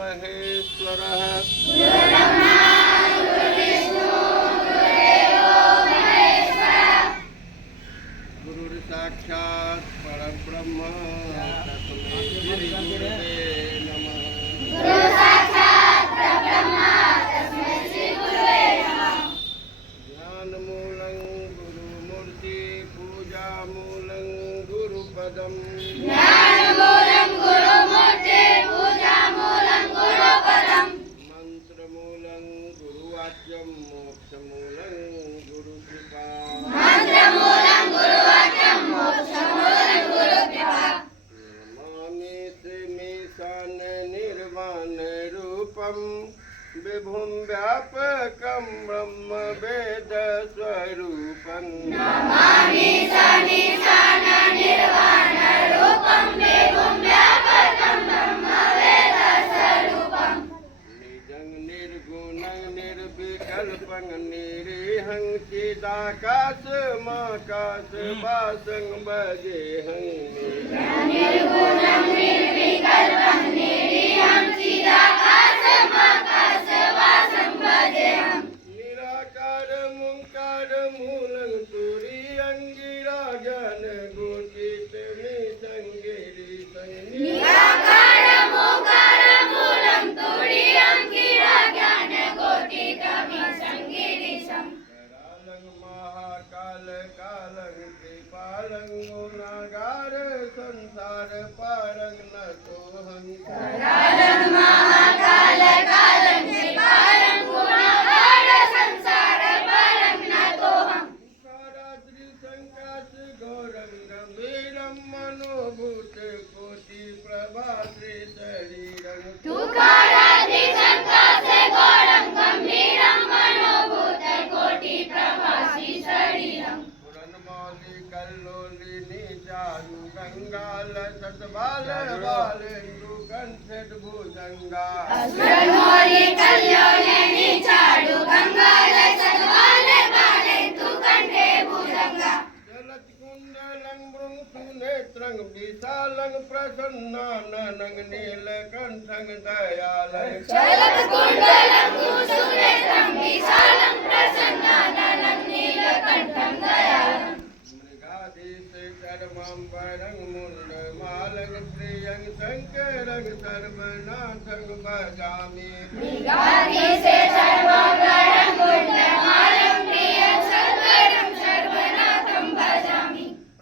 महेश्वरः गुरुर्साक्षात् परब्रह्म तस्मै श्री गुरवे नमः। ज्ञानमूलं गुरुमूर्ति पूजामूलं गुरुपदम् मंत्रमूलं गुरुवाक्यं मोक्षमूलं गुरुकृपा नमामि श्रीमीशान निर्वाण रूपं विभुं व्यापकं ब्रह्म वेद स्वरूपं निजं निर्गुणं निर्विकल्पं निरीहं चिदाकाशमाकाशवासं भजेऽहं निराकारमुङ्कारमूलं तुरीयङ्गिराजन गोचितमिसङ्गिरिसं करालं महाकालकालं कृपालं गुणागार संसार पारं नतोऽहं शङ्काश गौरं गम्भीरं मनोभूत कोटि प्रभाश्री शरीरं पुरन्मौलि कल्लोलिनी चारु गंगाल सतबाल बालेन्दु कंठद भुजंगा चलत कुंडलं भृंसु नेत्रं विशालं प्रसन्नाननं नीलकण्ठं दयालं मृगाधीश चर्माम्बरं मुण्डमालं प्रियं शङ्करं सर्वनाथं भजामि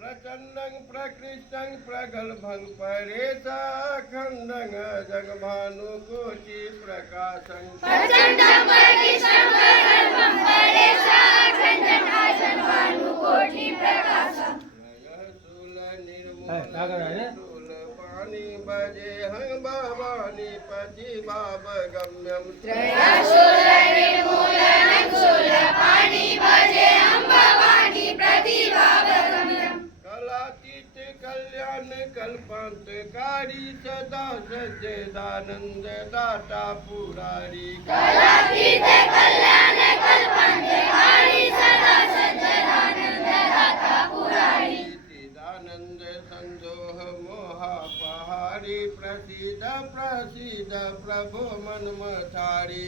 प्रचण्डं प्रकृष्टं प्रगल्भं परेशाखण्डं जगभानुकोटि प्रकाशं शूल निर्मूल पाणि भजेऽहं भवानी पति भावगम्यं कलातीत कल्याण कल्पान्तकारी सदा सच्चिदानंद दाता पुरारी चिदानंद संदोह मोहापहारी प्रसीद प्रसीद प्रभो मनमथारी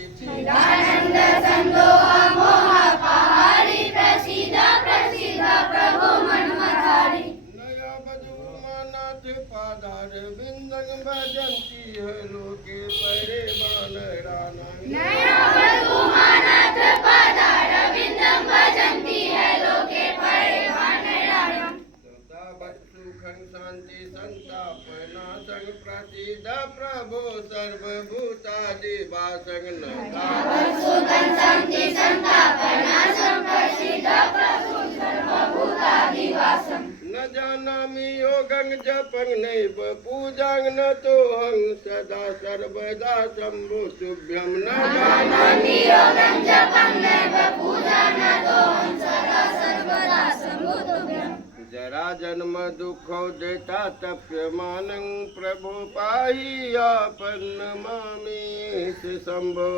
नया बधूमानाथ पादार बिंदं भजन्ति है लोके परे मानरानां सुखं शांति संतापनाशं प्रसीद प्रभो सर्वभूतादिवासं न जानामि योगं जपं नैव पूजां न तोऽहं सदा सर्वदा शम्भो तुभ्यं न जानामि जरा जन्म दुःखो देता तप्यमानं प्रभु पाहि आपन्नमामि शम्भो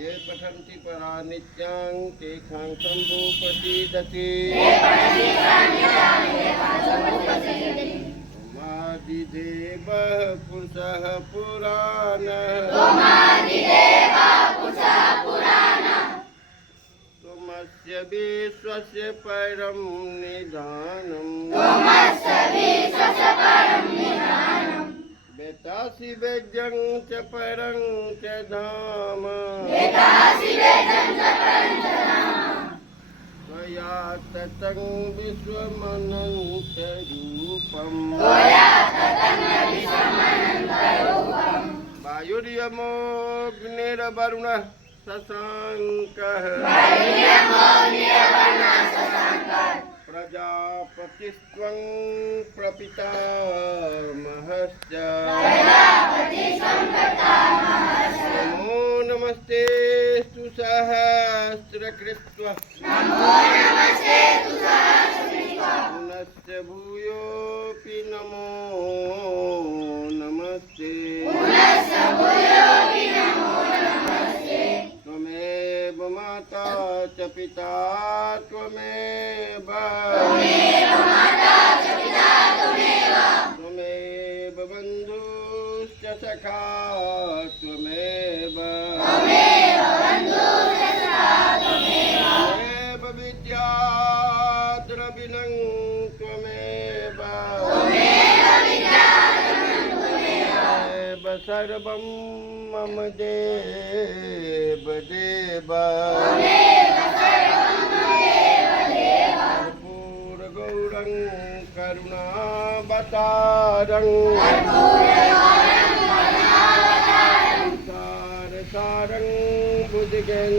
ये पठन्ति परा नित्यां तेषां शम्भो प्रसीदति त्वमादिदेवः पुरुषः पुराणः त्वमस्य विश्वस्य परं निधानम् वेत्तासि वेद्यं च परं च धाम त्वया ततं विश्वमनन्तरूपम् वायुर्यमोऽग्निर्वरुणः शशाङ्कः प्रजापतिस्त्वं प्रपितामहश्च नमो नमस्ते सहस्रकृत्वा पुनश्च भूयोऽपि नमो नमस्ते त्वमेव माता च पिता त्वमेव त्वमेव बन्धुश्च सखा त्वमेव त्वमेव विद्याद्रविणं त्वमेव त्वमेव सर्वं मम देव देव कर्पूरगौरं करुणावतारं सारसारं भुजगेन्द्रहारं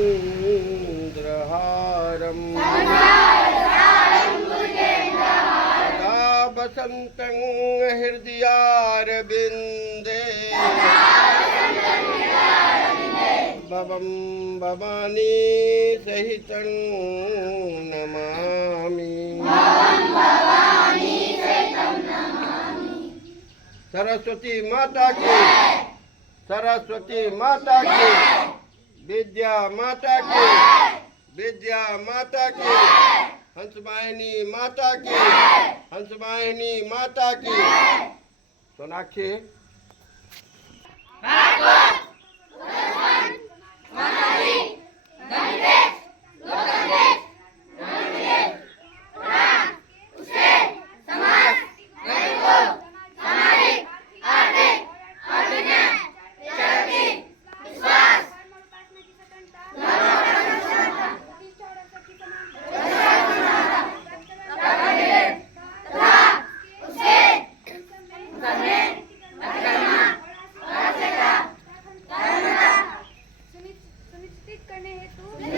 सदा वसन्तं हृदयारविन्दे भवं भवानी सहितं नमामि सरस्वती माता की सरस्वती माता की विद्या माता की विद्या माता की हंसवाहिनी माता की हंसवाहिनी माता की सोनाक्षी सुनिश्चित करने हेतु